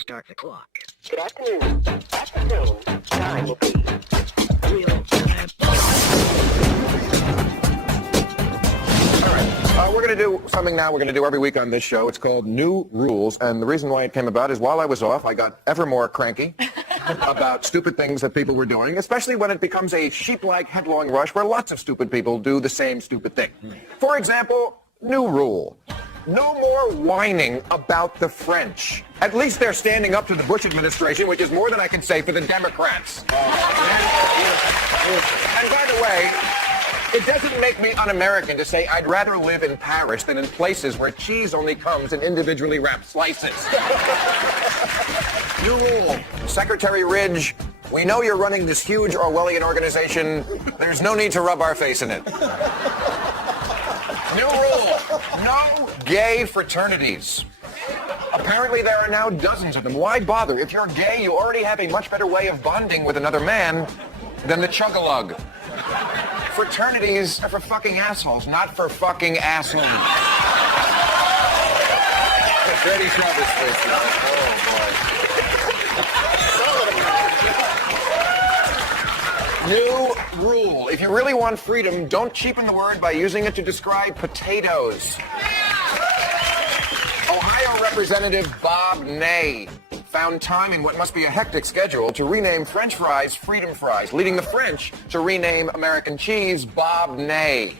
Start the clock. Good afternoon. Afternoon. Time will be Real time. All right. We're going to do something now we're going to do every week on this show. It's called New Rules. And the reason why it came about is while I was off, I got ever more cranky about stupid things that people were doing, especially when it becomes a sheep-like headlong rush where lots of stupid people do the same stupid thing. For example, new rule. No more whining about the French. At least they're standing up to the Bush administration, which is more than I can say for the Democrats. And by the way, it doesn't make me un-American to say I'd rather live in Paris than in places where cheese only comes in individually wrapped slices. New rule. Secretary Ridge, we know you're running this huge Orwellian organization. There's no need to rub our face in it. New rule. No gay fraternities. Apparently there are now dozens of them. Why bother? If you're gay, you already have a much better way of bonding with another man than the chug-a-lug. Fraternities are for fucking assholes, not for fucking assholes. Ready, Travis, New rule. If you really want freedom, don't cheapen the word by using it to describe potatoes. Ohio Representative Bob Ney found time in what must be a hectic schedule to rename French fries Freedom Fries, leading the French to rename American cheese Bob Ney.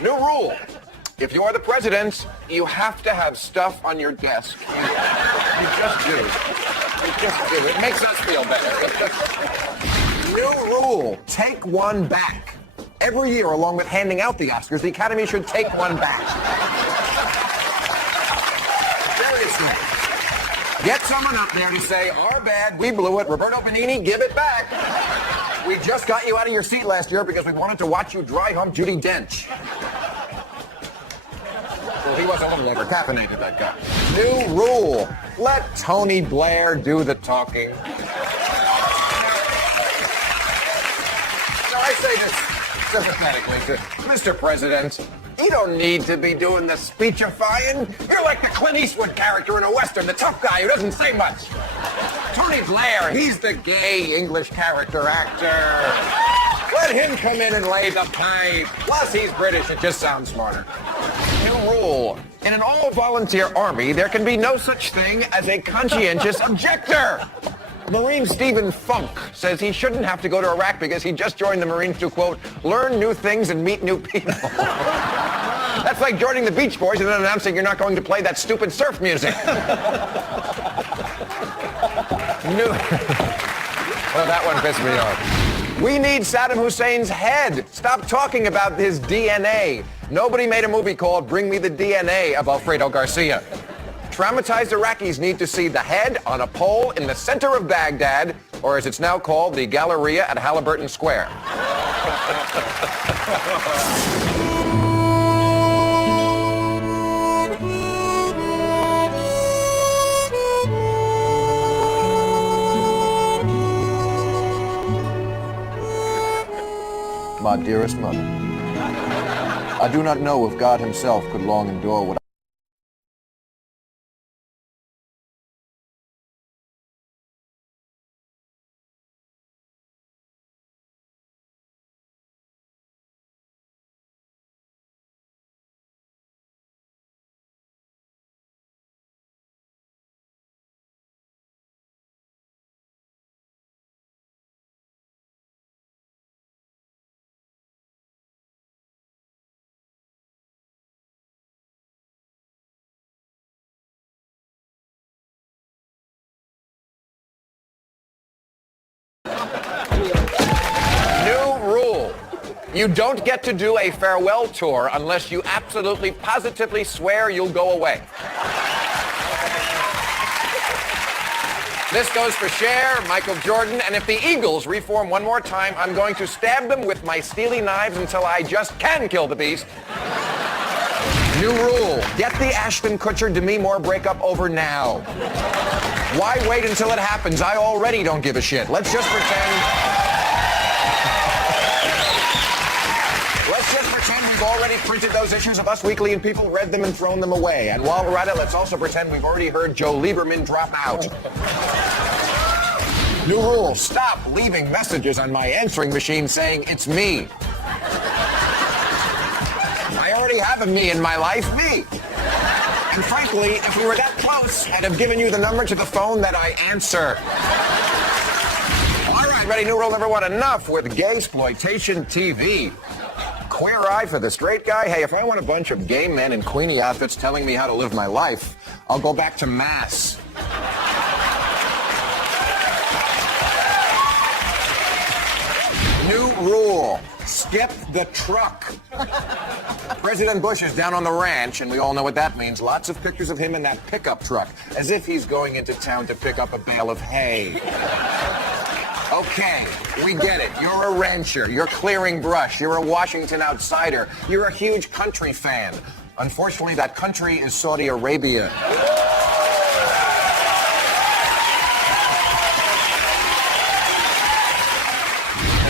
New rule. If you're the president, you have to have stuff on your desk. You just do. You just do. It makes us feel better. New rule. Take one back. Every year, along with handing out the Oscars, the Academy should take one back. Seriously. Get someone up there to say, our bad, we blew it. Roberto Benigni, give it back. We just got you out of your seat last year because we wanted to watch you dry hump Judi Dench. Well, he was a little over-caffeinated, that guy. New rule. Let Tony Blair do the talking. Now, I say this sympathetically to Mr. President. You don't need to be doing the speechifying. You're like the Clint Eastwood character in a Western, the tough guy who doesn't say much. Tony Blair, he's the gay English character actor. Let him come in and lay the pipe. Plus, he's British. It just sounds smarter. New rule. In an all-volunteer army, there can be no such thing as a conscientious objector. Marine Stephen Funk says he shouldn't have to go to Iraq because he just joined the Marines to, quote, learn new things and meet new people. That's like joining the Beach Boys and then announcing you're not going to play that stupid surf music. Well, that one pissed me off. We need Saddam Hussein's head. Stop talking about his DNA. Nobody made a movie called Bring Me the DNA of Alfredo Garcia. Traumatized Iraqis need to see the head on a pole in the center of Baghdad, or as it's now called, the Galleria at Halliburton Square. My dearest mother, I do not know if God himself could long endure what you don't get to do a farewell tour unless you absolutely, positively swear you'll go away. This goes for Cher, Michael Jordan, and if the Eagles reform one more time, I'm going to stab them with my steely knives until I just can kill the beast. New rule. Get the Ashton Kutcher Demi Moore breakup over now. Why wait until it happens? I already don't give a shit. Let's just pretend We've already printed those issues of Us Weekly and people read them and thrown them away. And while we're at it, let's also pretend we've already heard Joe Lieberman drop out. New rule, stop leaving messages on my answering machine saying it's me. I already have a me in my life, me. And frankly, if we were that close, I'd have given you the number to the phone that I answer. All right, ready, new rule number one. Enough with gay-sploitation TV. Queer eye for the straight guy? Hey, if I want a bunch of gay men in Queenie outfits telling me how to live my life, I'll go back to Mass. New rule. Skip the truck. President Bush is down on the ranch, and we all know what that means. Lots of pictures of him in that pickup truck, as if he's going into town to pick up a bale of hay. Okay, we get it. You're a rancher. You're clearing brush. You're a Washington outsider. You're a huge country fan. Unfortunately, that country is Saudi Arabia.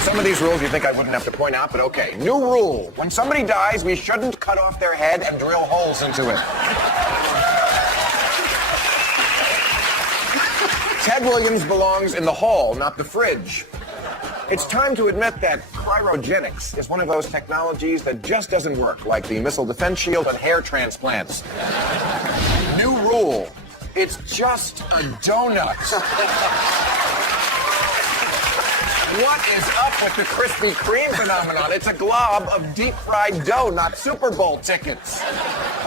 Some of these rules you think I wouldn't have to point out, but okay. New rule. When somebody dies, we shouldn't cut off their head and drill holes into it. Ted Williams belongs in the hall, not the fridge. It's time to admit that cryogenics is one of those technologies that just doesn't work, like the missile defense shield and hair transplants. New rule. It's just a donut. What is up with the Krispy Kreme phenomenon? It's a glob of deep-fried dough, not Super Bowl tickets.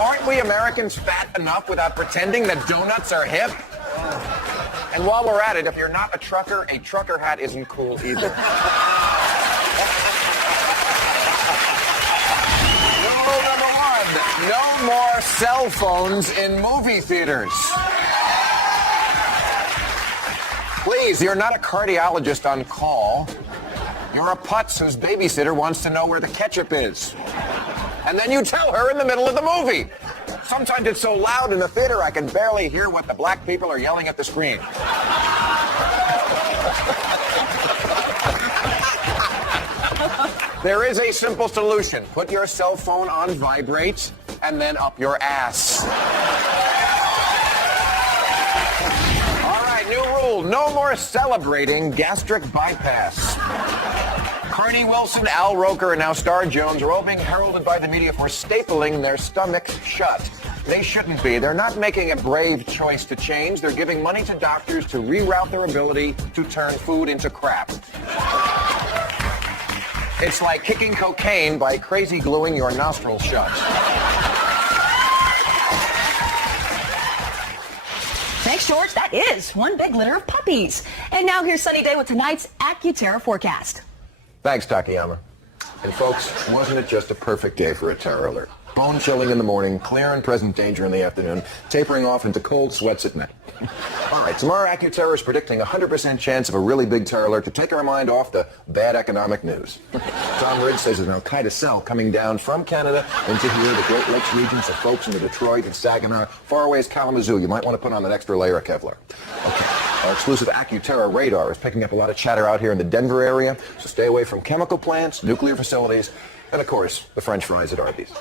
Aren't we Americans fat enough without pretending that donuts are hip? And while we're at it, if you're not a trucker hat isn't cool either. Rule number one, no more cell phones in movie theaters. Please, you're not a cardiologist on call. You're a putz whose babysitter wants to know where the ketchup is. And then you tell her in the middle of the movie. Sometimes it's so loud in the theater I can barely hear what the black people are yelling at the screen. There is a simple solution. Put your cell phone on vibrate and then up your ass. No more celebrating gastric bypass. Carney Wilson, Al Roker, and now Star Jones are all being heralded by the media for stapling their stomachs shut. They shouldn't be. They're not making a brave choice to change. They're giving money to doctors to reroute their ability to turn food into crap. It's like kicking cocaine by crazy gluing your nostrils shut. Thanks, George. That is one big litter of puppies. And now here's Sunny Day with tonight's AccuTerra forecast. Thanks, Takayama. And folks, wasn't it just a perfect day for a terror alert? Bone chilling in the morning, clear and present danger in the afternoon, tapering off into cold sweats at night. All right, tomorrow AccuTerra is predicting a 100% chance of a really big terror alert to take our mind off the bad economic news. Tom Ridge says there's an Al-Qaeda cell coming down from Canada into here, the Great Lakes region, so folks in the Detroit and Saginaw, far away as Kalamazoo, you might want to put on an extra layer of Kevlar. Okay, our exclusive AccuTerra radar is picking up a lot of chatter out here in the Denver area, so stay away from chemical plants, nuclear facilities, and of course, the French fries at Arby's.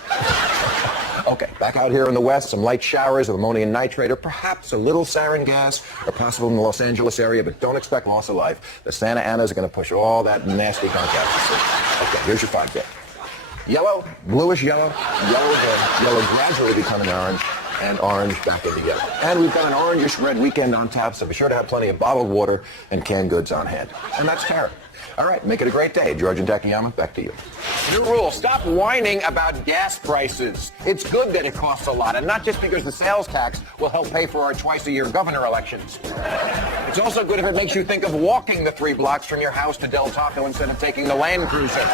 Okay, back out here in the west, some light showers of ammonium nitrate or perhaps a little sarin gas are possible in the Los Angeles area, but don't expect loss of life. The Santa Anas are going to push all that nasty contact. Okay, here's your 5-day. Yellow, bluish yellow, yellow again, yellow gradually becoming orange, and orange back into yellow. And we've got an orangish red weekend on tap, so be sure to have plenty of bottled water and canned goods on hand. And that's terror. All right, make it a great day. George and Takayama, back to you. New rule, stop whining about gas prices. It's good that it costs a lot, and not just because the sales tax will help pay for our twice-a-year governor elections. It's also good if it makes you think of walking the 3 blocks from your house to Del Taco instead of taking the Land Cruiser.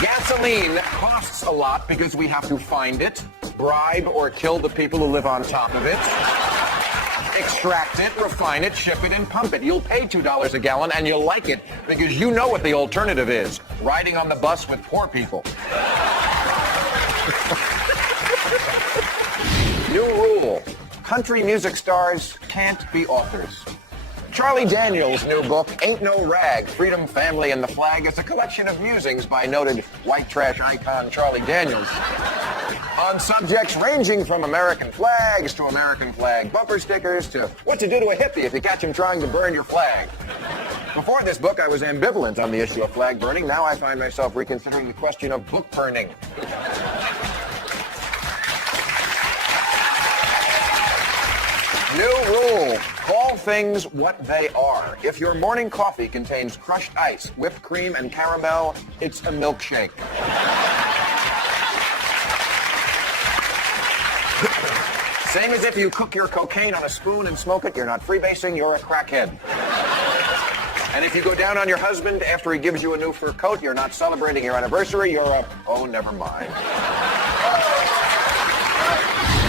Gasoline costs a lot because we have to find it, bribe or kill the people who live on top of it, extract it, refine it, ship it, and pump it. You'll pay $2 a gallon, and you'll like it because you know what the alternative is, riding on the bus with poor people. New rule, country music stars can't be authors. Charlie Daniels' new book, Ain't No Rag, Freedom, Family, and the Flag, is a collection of musings by noted white trash icon Charlie Daniels on subjects ranging from American flags to American flag bumper stickers to what to do to a hippie if you catch him trying to burn your flag. Before this book, I was ambivalent on the issue of flag burning. Now I find myself reconsidering the question of book burning. New rule. Call things what they are. If your morning coffee contains crushed ice, whipped cream, and caramel, it's a milkshake. Same as if you cook your cocaine on a spoon and smoke it, you're not freebasing, you're a crackhead. And if you go down on your husband after he gives you a new fur coat, you're not celebrating your anniversary, you're a, oh, never mind.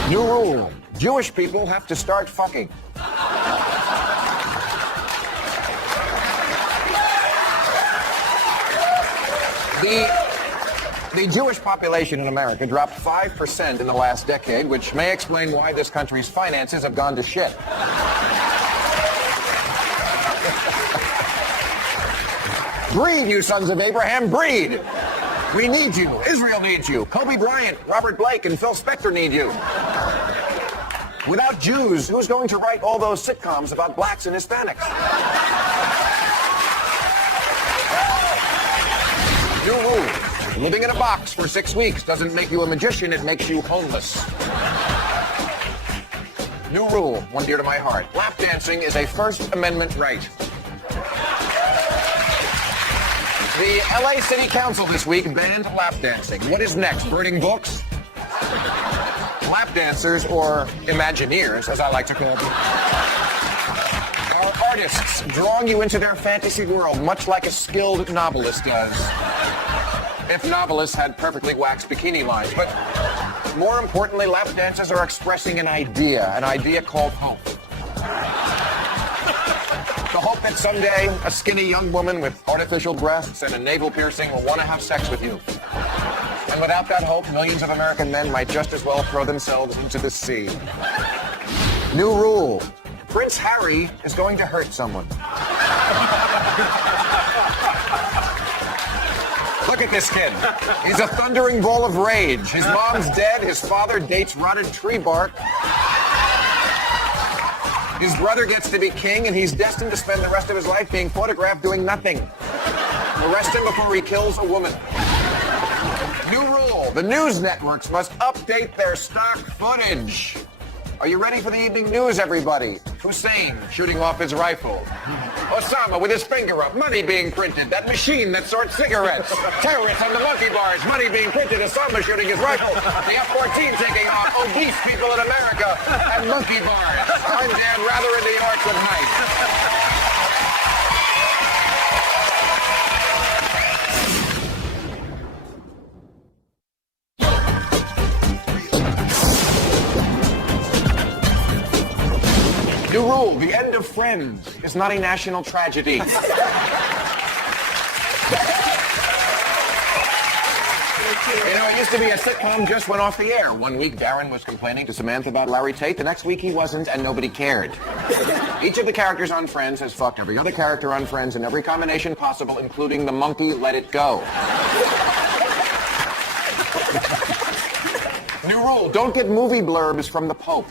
New rule. Jewish people have to start fucking. The Jewish population in America dropped 5% in the last decade, which may explain why this country's finances have gone to shit. Breed, you sons of Abraham, breed! We need you. Israel needs you. Kobe Bryant, Robert Blake, and Phil Spector need you. Without Jews, who's going to write all those sitcoms about blacks and Hispanics? New rule. Living in a box for 6 weeks doesn't make you a magician, it makes you homeless. New rule, one dear to my heart. Lap dancing is a First Amendment right. The LA City Council this week banned lap dancing. What is next? Burning books? Lap dancers, or Imagineers, as I like to call them, are artists drawing you into their fantasy world, much like a skilled novelist does. If novelists had perfectly waxed bikini lines. But more importantly, lap dancers are expressing an idea called hope. The hope that someday a skinny young woman with artificial breasts and a navel piercing will want to have sex with you. And without that hope, millions of American men might just as well throw themselves into the sea. New rule. Prince Harry is going to hurt someone. Look at this kid. He's a thundering ball of rage. His mom's dead. His father dates rotted tree bark. His brother gets to be king, and he's destined to spend the rest of his life being photographed doing nothing. Arrest him before he kills a woman. New rule. The news networks must update their stock footage. Are you ready for the evening news, everybody? Hussein shooting off his rifle. Osama with his finger up, money being printed. That machine that sorts cigarettes. Terrorists on the monkey bars, money being printed. Osama shooting his rifle. The F-14 taking off. Obese people in America and monkey bars. I'm Dan Rather in New York. Good night. New rule, the end of Friends is not a national tragedy. You know, it used to be a sitcom just went off the air. One week, Darren was complaining to Samantha about Larry Tate. The next week, he wasn't, and nobody cared. Each of the characters on Friends has fucked every other character on Friends in every combination possible, including the monkey Let It Go. New rule, don't get movie blurbs from the Pope.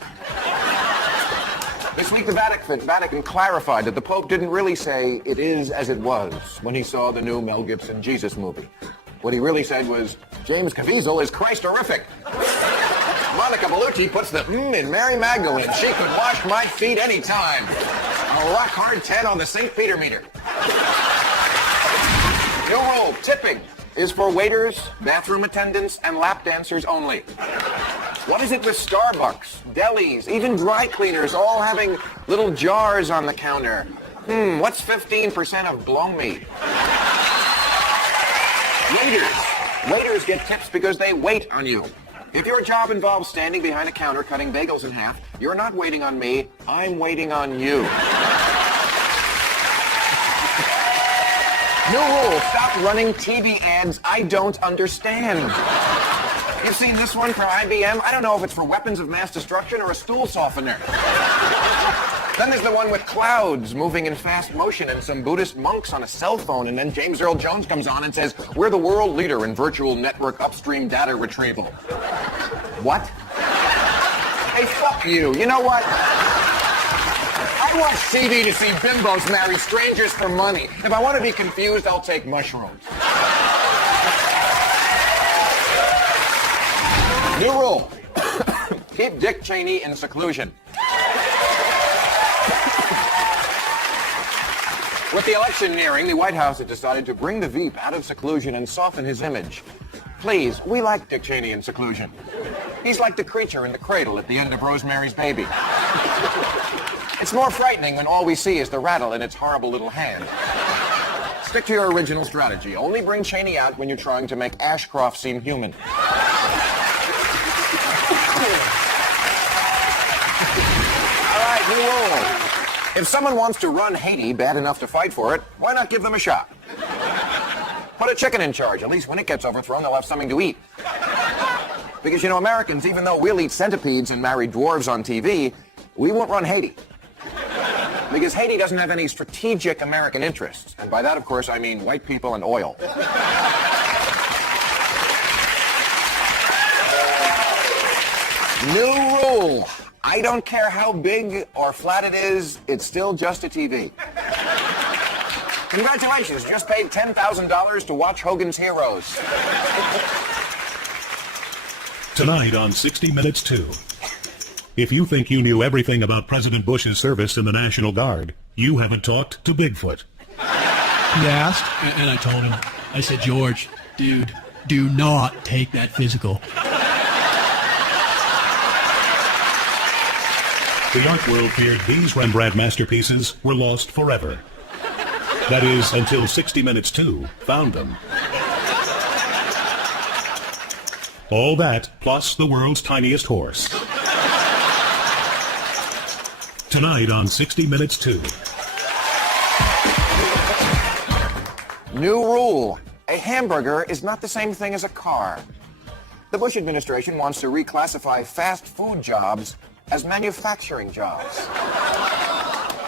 This week, the Vatican clarified that the Pope didn't really say, "It is as it was," when he saw the new Mel Gibson Jesus movie. What he really said was, "James Caviezel is Christ-horrific." Monica Bellucci puts the in Mary Magdalene. She could wash my feet anytime. A rock-hard 10 on the St. Peter meter. New rule, tipping is for waiters, bathroom attendants, and lap dancers only. What is it with Starbucks, delis, even dry cleaners all having little jars on the counter? What's 15% of blow me? Waiters get tips because they wait on you. If your job involves standing behind a counter cutting bagels in half, you're not waiting on me, I'm waiting on you. New rule, stop running TV ads I don't understand. You've seen this one for IBM? I don't know if it's for weapons of mass destruction or a stool softener. Then there's the one with clouds moving in fast motion and some Buddhist monks on a cell phone. And then James Earl Jones comes on and says, we're the world leader in virtual network upstream data retrieval. What? Hey, fuck you. You know what? I watch TV to see bimbos marry strangers for money. If I want to be confused, I'll take mushrooms. New rule. Keep Dick Cheney in seclusion. With the election nearing, the White House has decided to bring the Veep out of seclusion and soften his image. Please, we like Dick Cheney in seclusion. He's like the creature in the cradle at the end of Rosemary's Baby. It's more frightening when all we see is the rattle in its horrible little hand. Stick to your original strategy. Only bring Cheney out when you're trying to make Ashcroft seem human. All right, new rule. If someone wants to run Haiti bad enough to fight for it, why not give them a shot? Put a chicken in charge. At least when it gets overthrown, they'll have something to eat. Because, you know, Americans, even though we'll eat centipedes and marry dwarves on TV, we won't run Haiti. Because Haiti doesn't have any strategic American interests. And by that, of course, I mean white people and oil. New rule. I don't care how big or flat it is, it's still just a TV. Congratulations, just paid $10,000 to watch Hogan's Heroes. Tonight on 60 Minutes 2. If you think you knew everything about President Bush's service in the National Guard, you haven't talked to Bigfoot. He asked, and I told him, I said, George, dude, do not take that physical. The art world feared these Rembrandt masterpieces were lost forever. That is, until 60 Minutes 2 found them. All that, plus the world's tiniest horse. Tonight on 60 Minutes 2. New rule. A hamburger is not the same thing as a car. The Bush administration wants to reclassify fast food jobs as manufacturing jobs.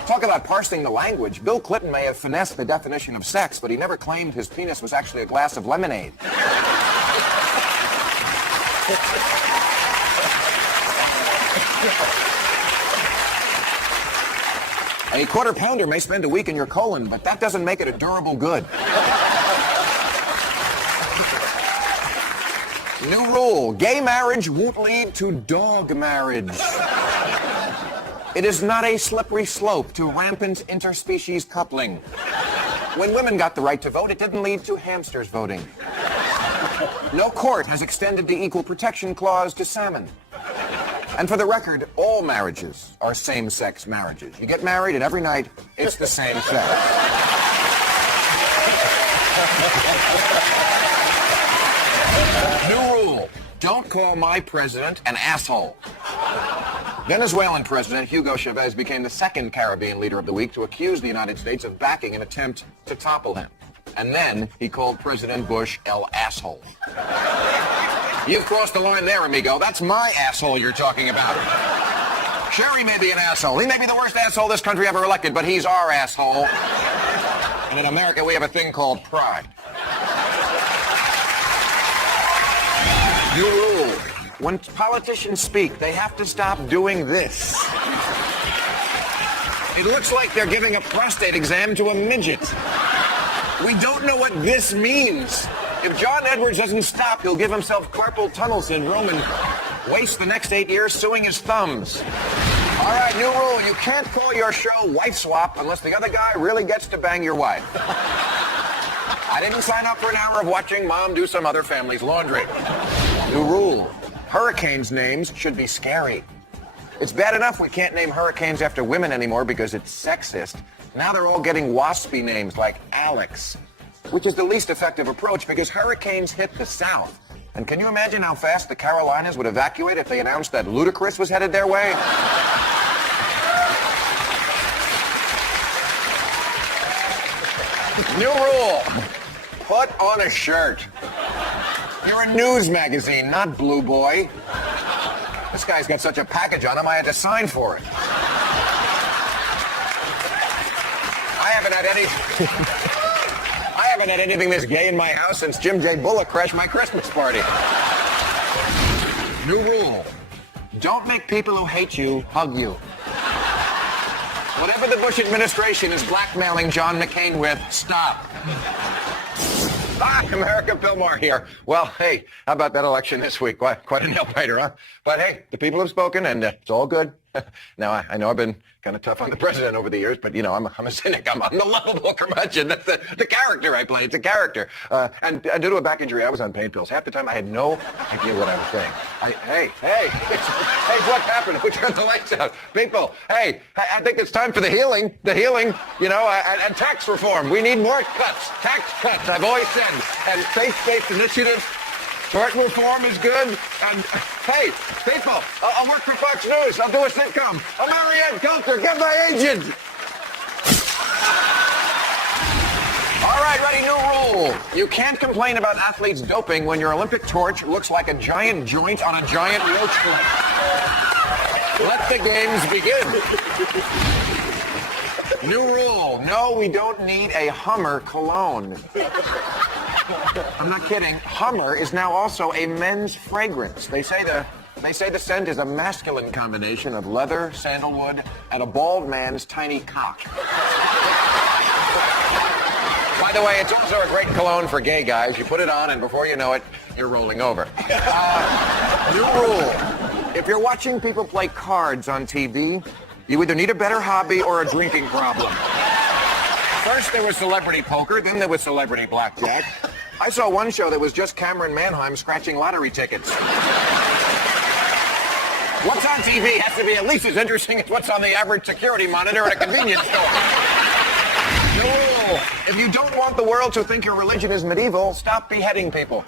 Talk about parsing the language. Bill Clinton may have finessed the definition of sex, but he never claimed his penis was actually a glass of lemonade. A quarter pounder may spend a week in your colon, but that doesn't make it a durable good. New rule. Gay marriage won't lead to dog marriage. It is not a slippery slope to rampant interspecies coupling. When women got the right to vote, it didn't lead to hamsters voting. No court has extended the Equal Protection Clause to salmon. And for the record, all marriages are same-sex marriages. You get married, and every night, it's the same sex. New rule. Don't call my president an asshole. Venezuelan President Hugo Chavez became the second Caribbean leader of the week to accuse the United States of backing an attempt to topple him. And then he called President Bush El Asshole. You've crossed the line there, amigo. That's my asshole you're talking about. Sure, he may be an asshole. He may be the worst asshole this country ever elected, but he's our asshole. And in America, we have a thing called pride. New rule. When politicians speak, they have to stop doing this. It looks like they're giving a prostate exam to a midget. We don't know what this means. If John Edwards doesn't stop, he'll give himself carpal tunnel syndrome and waste the next 8 years suing his thumbs. All right, new rule. You can't call your show Wife Swap unless the other guy really gets to bang your wife. I didn't sign up for an hour of watching Mom do some other family's laundry. New rule. Hurricanes' names should be scary. It's bad enough we can't name hurricanes after women anymore because it's sexist. Now they're all getting waspy names like Alex, which is the least effective approach because hurricanes hit the South. And can you imagine how fast the Carolinas would evacuate if they announced that Ludacris was headed their way? New rule. Put on a shirt. You're a news magazine, not Blue Boy. This guy's got such a package on him, I had to sign for it. haven't had any... I haven't had anything this gay in my house since Jim J. Bullock crashed my Christmas party. New rule. Don't make people who hate you hug you. Whatever the Bush administration is blackmailing John McCain with, stop. Hi, America, Bill Maher here. Well, hey, how about that election this week? Quite a nail-biter, huh? But hey, the people have spoken, and it's all good. Now, I know I've been kind of tough on the president over the years, but, you know, I'm a cynic. I'm the lovable curmudgeon. That's the character I play. It's a character. And due to a back injury, I was on pain pills. Half the time, I had no idea what I was saying. Hey, what happened? We turned the lights out. People, hey, I think it's time for the healing, you know, and tax reform. We need more cuts, tax cuts, I've always said. And faith-based initiatives. Tort reform is good, and hey, people, I'll work for Fox News. I'll do a sitcom. I'll marry Ed Coulter. Get my agent. All right, ready, new rule. You can't complain about athletes doping when your Olympic torch looks like a giant joint on a giant roach clip. Let the games begin. New rule. No, we don't need a Hummer cologne. I'm not kidding. Hummer is now also a men's fragrance. They say the scent is a masculine combination of leather, sandalwood, and a bald man's tiny cock. By the way, it's also a great cologne for gay guys. You put it on, and before you know it, you're rolling over. New rule. If you're watching people play cards on TV, you either need a better hobby or a drinking problem. First there was celebrity poker, then there was celebrity blackjack. I saw one show that was just Cameron Manheim scratching lottery tickets. What's on TV has to be at least as interesting as what's on the average security monitor at a convenience store. No rule. If you don't want the world to think your religion is medieval, stop beheading people.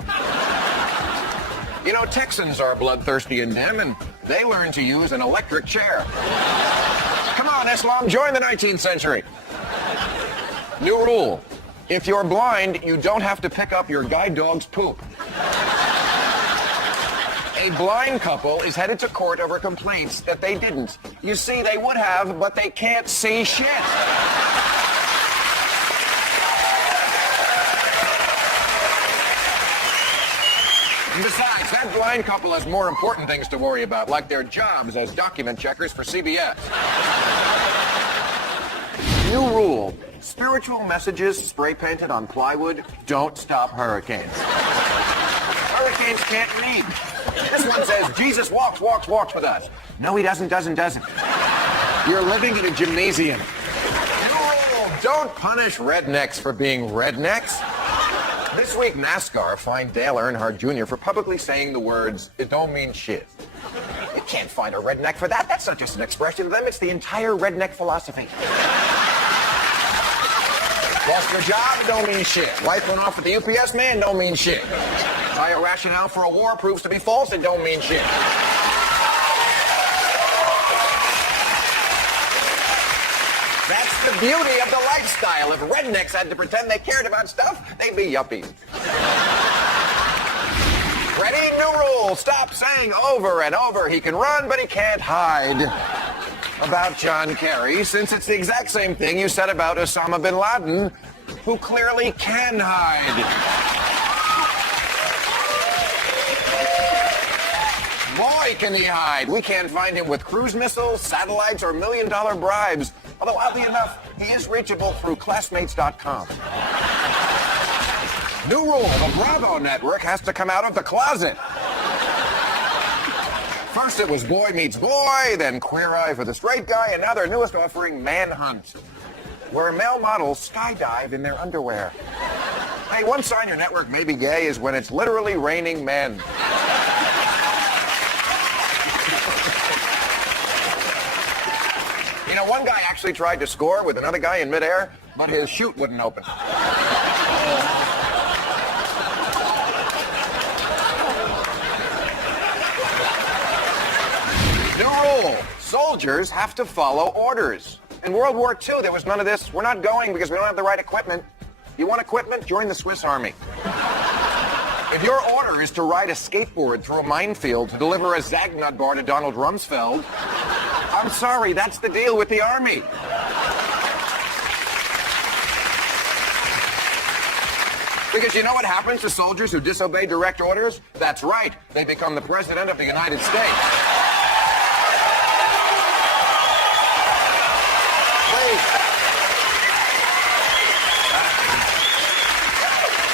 You know, Texans are bloodthirsty and dim, and they learn to use an electric chair. Come on, Islam, join the 19th century. New rule. If you're blind, you don't have to pick up your guide dog's poop. A blind couple is headed to court over complaints that they didn't. You see, they would have, but they can't see shit. And besides, that blind couple has more important things to worry about, like their jobs as document checkers for CBS. New rule. Spiritual messages spray painted on plywood don't stop hurricanes. Hurricanes can't read. This one says, Jesus walks with us. No, he doesn't. You're living in a gymnasium. New rule. Don't punish rednecks for being rednecks. This week, NASCAR fined Dale Earnhardt Jr. for publicly saying the words, "It don't mean shit." You can't find a redneck for that. That's not just an expression of them. It's the entire redneck philosophy. Lost your job, don't mean shit. Wife went off with the UPS man, don't mean shit. Entire rationale for a war proves to be false, it don't mean shit. That's the beauty of the lifestyle. If rednecks had to pretend they cared about stuff, they'd be yuppies. Ready? New rule. Stop saying over and over, he can run, but he can't hide. About John Kerry, since it's the exact same thing you said about Osama bin Laden, who clearly can hide. Boy, can he hide. We can't find him with cruise missiles, satellites, or million-dollar bribes. Although, oddly enough, he is reachable through classmates.com. New rule, the Bravo network has to come out of the closet. First it was Boy Meets Boy, then Queer Eye for the Straight Guy, and now their newest offering, Manhunt, where male models skydive in their underwear. Hey, one sign your network may be gay is when it's literally raining men. You know, one guy actually tried to score with another guy in midair, but his chute wouldn't open. New rule. Soldiers have to follow orders. In World War II, there was none of this. We're not going because we don't have the right equipment. You want equipment? Join the Swiss Army. If your order is to ride a skateboard through a minefield to deliver a Zagnut bar to Donald Rumsfeld, I'm sorry, that's the deal with the Army. Because you know what happens to soldiers who disobey direct orders? That's right. They become the president of the United States.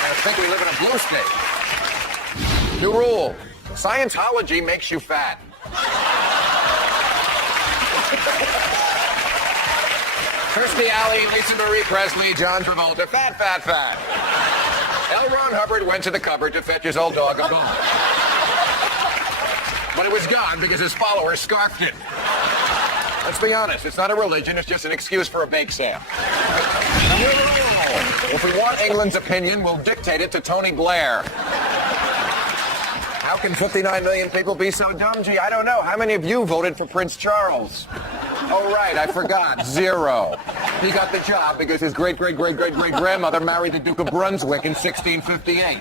I think we live in a blue state. New rule. Scientology makes you fat. Kirstie Alley, Lisa Marie Presley, John Travolta. Fat, fat, fat. L. Ron Hubbard went to the cupboard to fetch his old dog a bone. But it was gone because his followers scarfed it. Let's be honest, it's not a religion, it's just an excuse for a bake sale. If we want England's opinion, we'll dictate it to Tony Blair. How can 59 million people be so dumb? Gee, I don't know. How many of you voted for Prince Charles? Oh, right, I forgot. 0. He got the job because his great-great-great-great-great-grandmother married the Duke of Brunswick in 1658.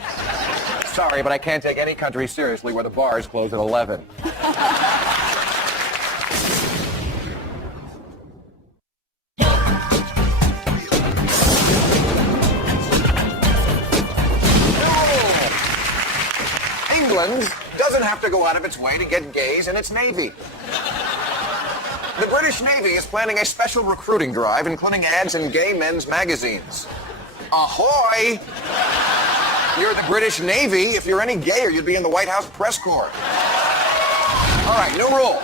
Sorry, but I can't take any country seriously where the bars close at 11. England doesn't have to go out of its way to get gays in its Navy. The British Navy is planning a special recruiting drive, including ads in gay men's magazines. Ahoy! You're the British Navy. If you're any gayer, you'd be in the White House press corps. All right, new rule.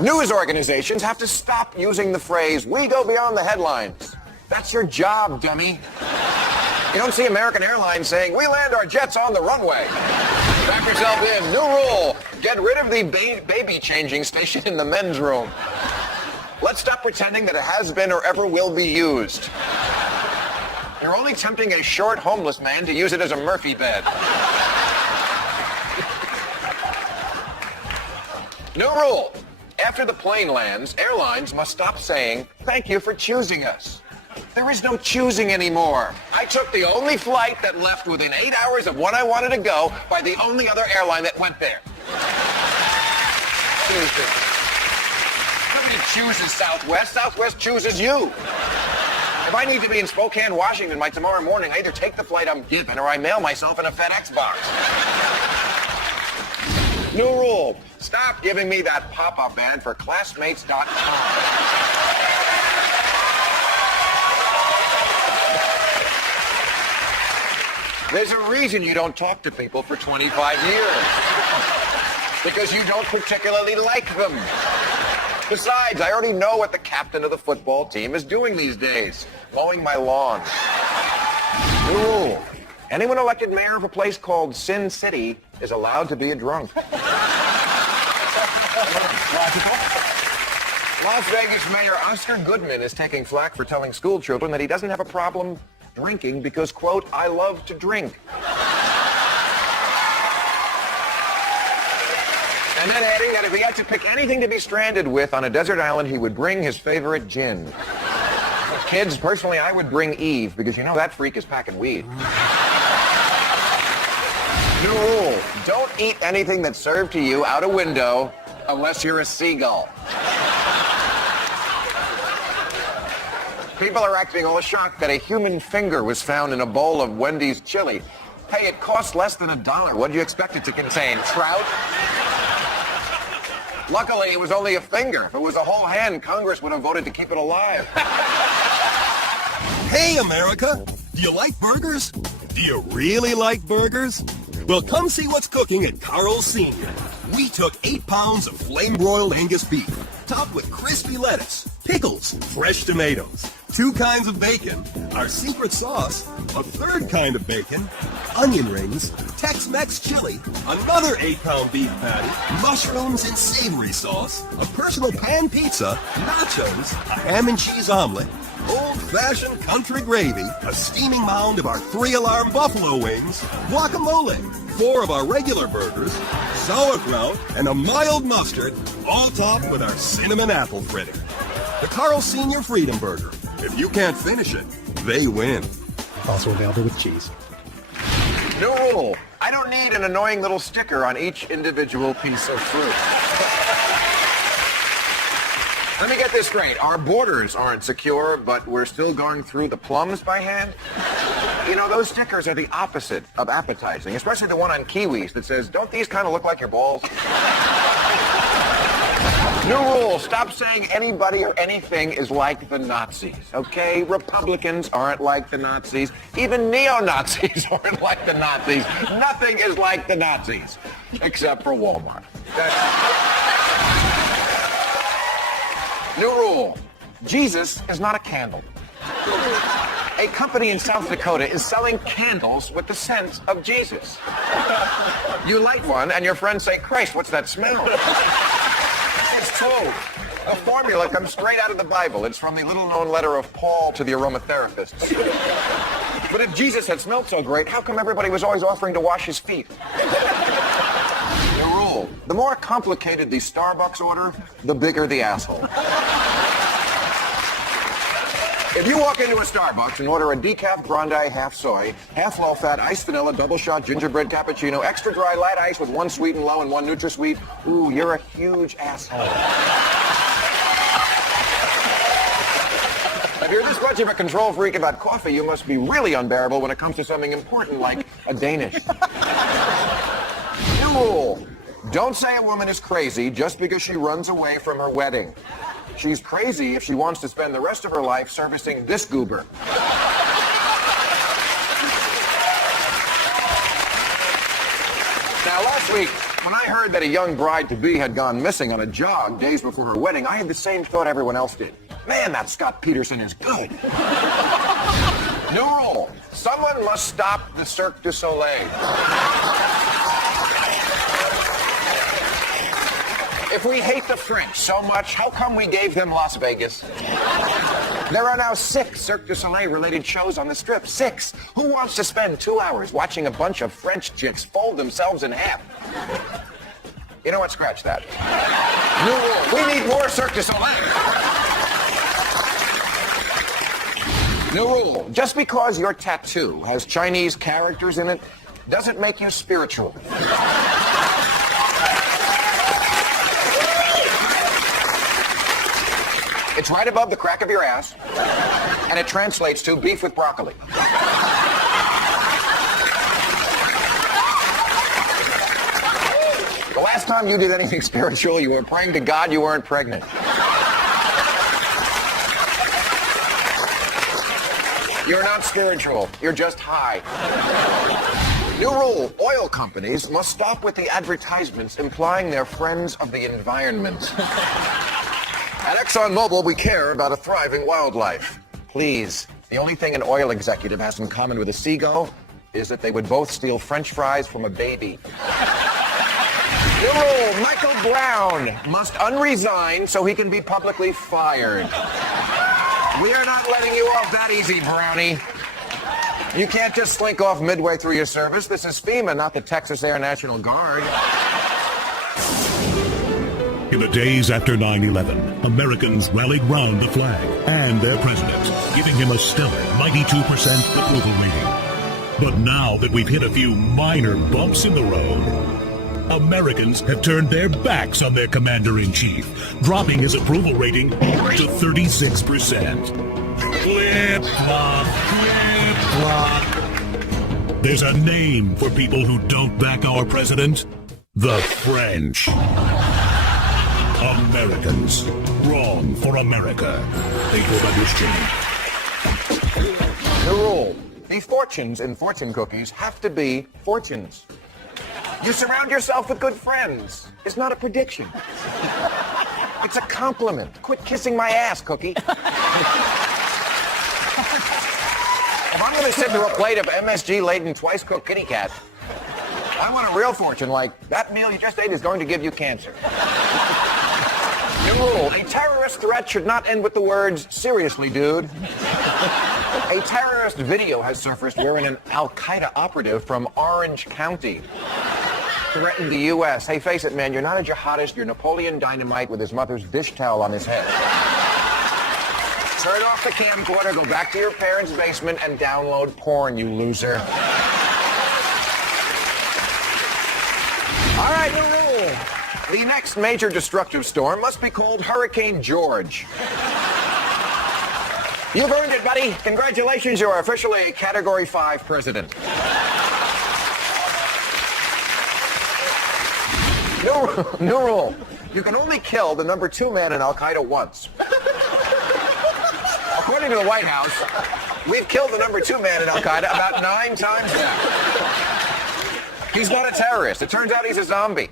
News organizations have to stop using the phrase, "we go beyond the headlines." That's your job, dummy. You don't see American Airlines saying, "we land our jets on the runway." Back yourself in. New rule. Get rid of the baby changing station in the men's room. Let's stop pretending that it has been or ever will be used. You're only tempting a short homeless man to use it as a Murphy bed. New rule. After the plane lands, airlines must stop saying, "thank you for choosing us." There is no choosing anymore. I took the only flight that left within 8 hours of when I wanted to go by the only other airline that went there. Nobody chooses Southwest. Southwest chooses you. If I need to be in Spokane, Washington by tomorrow morning, I either take the flight I'm given or I mail myself in a FedEx box. New rule. Stop giving me that pop-up ad for classmates.com. There's a reason you don't talk to people for 25 years. Because you don't particularly like them. Besides, I already know what the captain of the football team is doing these days. Mowing my lawn. New rule. Anyone elected mayor of a place called Sin City is allowed to be a drunk. Logical. Las Vegas Mayor Oscar Goodman is taking flack for telling school children that he doesn't have a problem drinking because, quote, "I love to drink." And then adding that if he had to pick anything to be stranded with on a desert island, he would bring his favorite gin. Kids, personally, I would bring Eve because you know that freak is packing weed. New rule. Don't eat anything that's served to you out a window unless you're a seagull. People are acting all shocked that a human finger was found in a bowl of Wendy's chili. Hey, it costs less than $1. What do you expect it to contain? Trout? Luckily, it was only a finger. If it was a whole hand, Congress would have voted to keep it alive. Hey, America! Do you like burgers? Do you really like burgers? Well, come see what's cooking at Carl's Sr. We took 8 pounds of flame-broiled Angus beef, topped with crispy lettuce, pickles, fresh tomatoes, 2 kinds of bacon, our secret sauce, a 3rd kind of bacon, onion rings, Tex-Mex chili, another 8-pound beef patty, mushrooms and savory sauce, a personal pan pizza, nachos, a ham and cheese omelet, old-fashioned country gravy, a steaming mound of our 3-alarm buffalo wings, guacamole, 4 of our regular burgers, sauerkraut, and a mild mustard, all topped with our cinnamon apple fritter. The Carl's Sr. Freedom Burger. If you can't finish it, they win. Also available with cheese. New rule. I don't need an annoying little sticker on each individual piece of fruit. Let me get this straight. Our borders aren't secure, but we're still going through the plums by hand? You know, those stickers are the opposite of appetizing, especially the one on kiwis that says, "Don't these kind of look like your balls?" New rule, stop saying anybody or anything is like the Nazis, okay? Republicans aren't like the Nazis. Even neo-Nazis aren't like the Nazis. Nothing is like the Nazis, except for Walmart. New rule, Jesus is not a candle. A company in South Dakota is selling candles with the scent of Jesus. You light one and your friends say, "Christ, what's that smell?" It's true. The formula comes straight out of the Bible. It's from the little-known letter of Paul to the aromatherapists. But if Jesus had smelled so great, how come everybody was always offering to wash his feet? The rule, the more complicated the Starbucks order, the bigger the asshole. If you walk into a Starbucks and order a decaf grande, half soy, half low-fat, iced vanilla, double shot, gingerbread cappuccino, extra dry light ice with one sweet and low and one NutraSweet, ooh, you're a huge asshole. If you're this much of a control freak about coffee, you must be really unbearable when it comes to something important like a Danish. New rule, don't say a woman is crazy just because she runs away from her wedding. She's crazy if she wants to spend the rest of her life servicing this goober. Now, last week, when I heard that a young bride-to-be had gone missing on a jog days before her wedding, I had the same thought everyone else did. Man, that Scott Peterson is good. New rule, someone must stop the Cirque du Soleil. If we hate the French so much, how come we gave them Las Vegas? There are now 6 Cirque du Soleil-related shows on the Strip. 6. Who wants to spend 2 hours watching a bunch of French chicks fold themselves in half? You know what? Scratch that. New rule. We need more Cirque du Soleil. New rule. Just because your tattoo has Chinese characters in it doesn't make you spiritual. It's right above the crack of your ass, and it translates to beef with broccoli. The last time you did anything spiritual, you were praying to God you weren't pregnant. You're not spiritual. You're just high. New rule, oil companies must stop with the advertisements implying they're friends of the environment. At ExxonMobil, we care about a thriving wildlife. Please, the only thing an oil executive has in common with a seagull is that they would both steal French fries from a baby. New rule, Michael Brown must unresign so he can be publicly fired. We are not letting you off that easy, Brownie. You can't just slink off midway through your service. This is FEMA, not the Texas Air National Guard. In the days after 9/11, Americans rallied round the flag and their president, giving him a stellar 92% approval rating. But now that we've hit a few minor bumps in the road, Americans have turned their backs on their commander-in-chief, dropping his approval rating to 36%. Flip-flop, flip-flop. There's a name for people who don't back our president: the French. Americans. Wrong for America. They will understand. The rule. The fortunes in fortune cookies have to be fortunes. You surround yourself with good friends. It's not a prediction. It's a compliment. Quit kissing my ass, Cookie. If I'm going to sit through a plate of MSG-laden twice-cooked kitty cat, I want a real fortune like, that meal you just ate is going to give you cancer. New rule, a terrorist threat should not end with the words, seriously, dude. A terrorist video has surfaced wherein an Al-Qaeda operative from Orange County threatened the U.S. Hey, face it, man, you're not a jihadist, you're Napoleon Dynamite with his mother's dish towel on his head. Turn off the camcorder, go back to your parents' basement, and download porn, you loser. All right, new rule. The next major destructive storm must be called Hurricane George. You've earned it, buddy. Congratulations, you are officially a Category 5 president. New rule. You can only kill the number 2 man in Al-Qaeda once. According to the White House, we've killed the number 2 man in Al-Qaeda about 9 times now. He's not a terrorist. It turns out he's a zombie.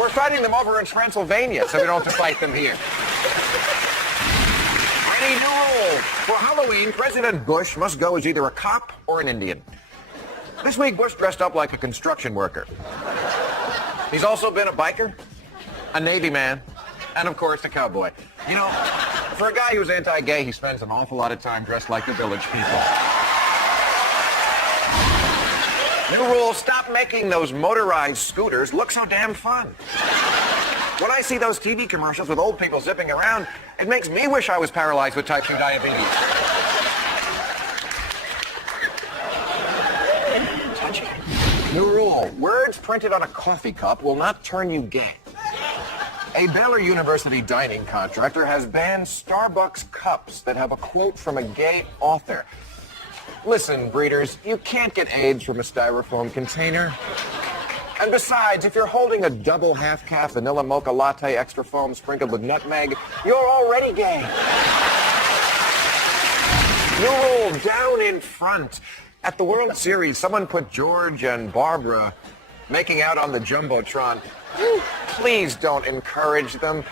We're fighting them over in Transylvania, so we don't have to fight them here. Any new rule. For Halloween, President Bush must go as either a cop or an Indian. This week, Bush dressed up like a construction worker. He's also been a biker, a Navy man, and of course, a cowboy. You know, for a guy who's anti-gay, he spends an awful lot of time dressed like the village people. New rule, stop making those motorized scooters look so damn fun. When I see those TV commercials with old people zipping around, it makes me wish I was paralyzed with type 2 diabetes. New rule, words printed on a coffee cup will not turn you gay. A Baylor University dining contractor has banned Starbucks cups that have a quote from a gay author. Listen, breeders, you can't get AIDS from a styrofoam container. And besides, if you're holding a double half-calf vanilla mocha latte extra foam sprinkled with nutmeg, you're already gay. New rule, down in front. At the World Series, someone put George and Barbara making out on the Jumbotron. Please don't encourage them.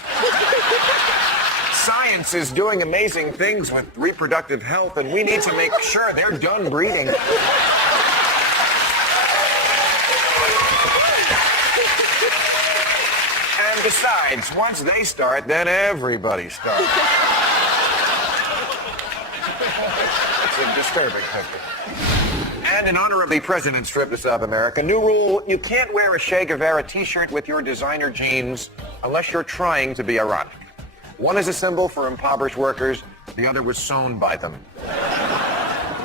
Science is doing amazing things with reproductive health, and we need to make sure they're done breeding. And besides, once they start, then everybody starts. It's a disturbing picture. And in honor of the president's trip to South America, new rule, you can't wear a Che Guevara t-shirt with your designer jeans unless you're trying to be ironic. One is a symbol for impoverished workers, the other was sewn by them.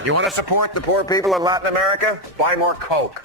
You want to support the poor people in Latin America? Buy more Coke.